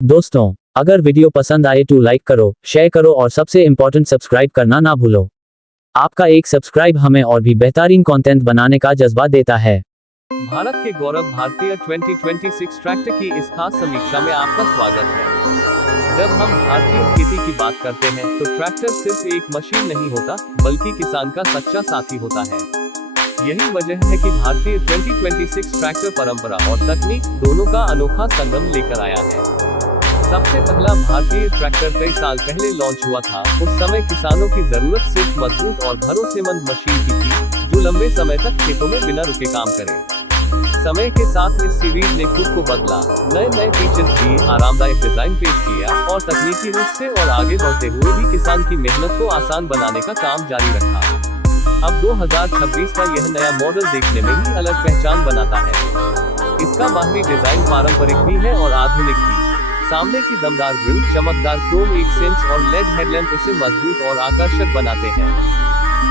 दोस्तों, अगर वीडियो पसंद आए तो लाइक करो, शेयर करो और सबसे इम्पोर्टेंट सब्सक्राइब करना ना भूलो। आपका एक सब्सक्राइब हमें और भी बेहतरीन कंटेंट बनाने का जज्बा देता है। भारत के गौरव भारतीय 2026 ट्रैक्टर की इस खास समीक्षा में आपका स्वागत है। जब हम भारतीय खेती की बात करते हैं तो ट्रैक्टर सिर्फ एक मशीन नहीं होता, बल्कि किसान का सच्चा साथी होता है। यही वजह है कि भारतीय 2026 ट्रैक्टर परंपरा और तकनीक दोनों का अनोखा संगम लेकर आया है। सबसे पहला भारतीय ट्रैक्टर कई साल पहले लॉन्च हुआ था। उस समय किसानों की जरूरत सिर्फ मजबूत और भरोसेमंद मशीन की थी, जो लंबे समय तक खेतों में बिना रुके काम करे। समय के साथ इस सीरीज ने खुद को बदला, नए फीचर्स दिए, आरामदायक डिजाइन पेश किया और तकनीकी रूप से और आगे बढ़ते हुए भी किसान की मेहनत को आसान बनाने का काम जारी रखा। अब 2026 का यह नया मॉडल देखने में ही अलग पहचान बनाता है। इसका बाहरी डिजाइन पारंपरिक भी है और आधुनिक भी। सामने की दमदार ग्रिल, चमकदार क्रोम एक्सेंट्स और लेड हेडलैम्प इसे मजबूत और आकर्षक बनाते हैं।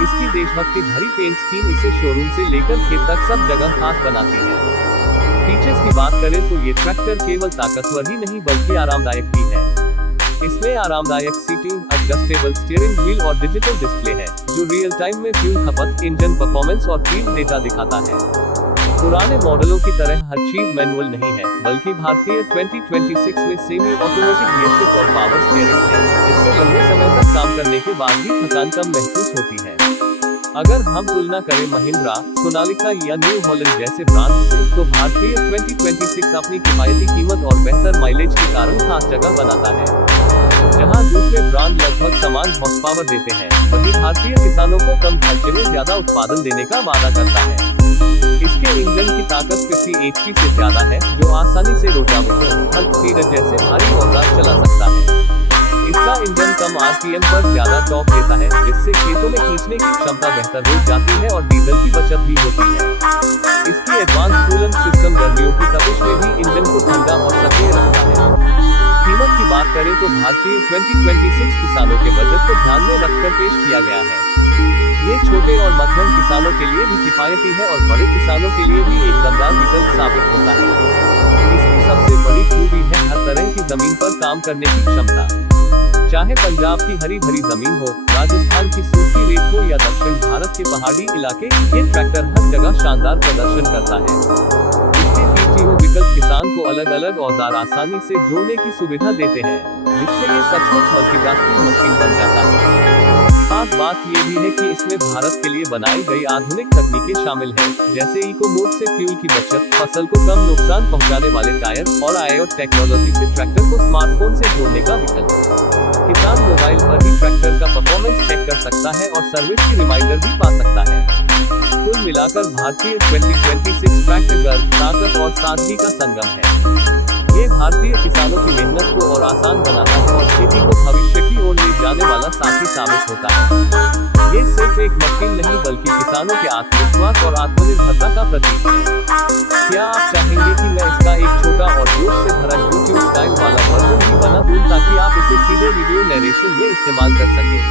इसकी देशभक्ति भरी पेंट स्कीम इसे शोरूम से लेकर खेत तक सब जगह खास बनाती है। फीचर्स की बात करें तो ये ट्रैक्टर केवल ताकतवर ही नहीं बल्कि आरामदायक भी है। इसमें आरामदायक सीटिंग, एडजस्टेबल स्टीयरिंग व्हील और डिजिटल डिस्प्ले है, जो रियल टाइम में फ्यूल खपत, इंजन परफॉर्मेंस और फील्ड डेटा दिखाता है। पुराने मॉडलों की तरह हर चीज मैनुअल नहीं है, बल्कि भारतीय 2026 में सेमी ऑटोमेटिक गियर शिफ्ट और पावर स्टीयरिंग है, जिससे लंबे समय तक काम करने के बाद भी थकान कम महसूस होती है। अगर हम तुलना करें महिंद्रा, सोनालिका या न्यू हॉलैंड जैसे ब्रांड से, तो भारतीय 2026 अपनी किफायती कीमत और बेहतर माइलेज के कारण खास जगह बनाता है। जहां दूसरे ब्रांड लगभग समान हॉर्स पावर देते हैं, वहीं भारतीय किसानों को कम खर्चे में ज्यादा उत्पादन देने का वादा करता है। इसके इंजन की ताकत 50 HP से ज्यादा है, जो आसानी से रोटावेटर, हल सीडर जैसे भारी औजार चला सकता है। इसका इंजन कम RPM पर ज्यादा टॉर्क देता है, जिससे खेतों में खींचने की क्षमता बेहतर हो जाती है और डीजल की बचत भी होती है। इसकी एडवांस कूलेंट सिस्टम गर्मियों की तपिश में भी इंजन को ठंडा और सक्रिय रखता है। कीमत की बात करें तो भारतीय 2026 किसानों के बजट को ध्यान में रखकर पेश किया गया है। ये छोटे और मध्यम किसानों के लिए भी किफायती है और बड़े किसानों के लिए भी एक दमदार विकल्प साबित होता है। इसकी सबसे बड़ी खूबी है हर तरह की जमीन पर काम करने की क्षमता। चाहे पंजाब की हरी भरी जमीन हो, राजस्थान की सूखी रेत हो या दक्षिण भारत के पहाड़ी इलाके, ये ट्रैक्टर हर जगह शानदार प्रदर्शन करता है। इसके PTO विकल्प किसान को अलग अलग औजार आसानी से जोड़ने की सुविधा देते हैं, जिससे ये सचमुच मल्टीटास्किंग मशीन बन जाता है। खास बात ये भी है कि इसमें भारत के लिए बनाई गई आधुनिक तकनीकें शामिल हैं, जैसे इको मोड से फ्यूल की बचत, फसल को कम नुकसान पहुंचाने वाले टायर और IoT टेक्नोलॉजी से ट्रैक्टर को स्मार्टफोन से जोड़ने का विकल्प। किसान मोबाइल पर ही ट्रैक्टर का परफॉर्मेंस चेक कर सकता है और सर्विस की रिमाइंडर भी पा सकता है। कुल मिलाकर भारतीय 2026 ट्रैक्टर गर्व, ताकत और सादगी का संगम है। ये भारतीय किसानों की मेहनत को और आसान बनाता है और खेती को भविष्य की ओर ले जाने वाला साथी साबित होता है। ये सिर्फ एक मशीन नहीं बल्कि किसानों के आत्मविश्वास और आत्मनिर्भरता का प्रतीक है। क्या आप चाहेंगे कि मैं इसका एक छोटा और जोश से भरा YouTube स्टाइल वाला वर्जन भी बना दूं ताकि आप इसे सीधे वीडियो नरेशन में इस्तेमाल कर सकें?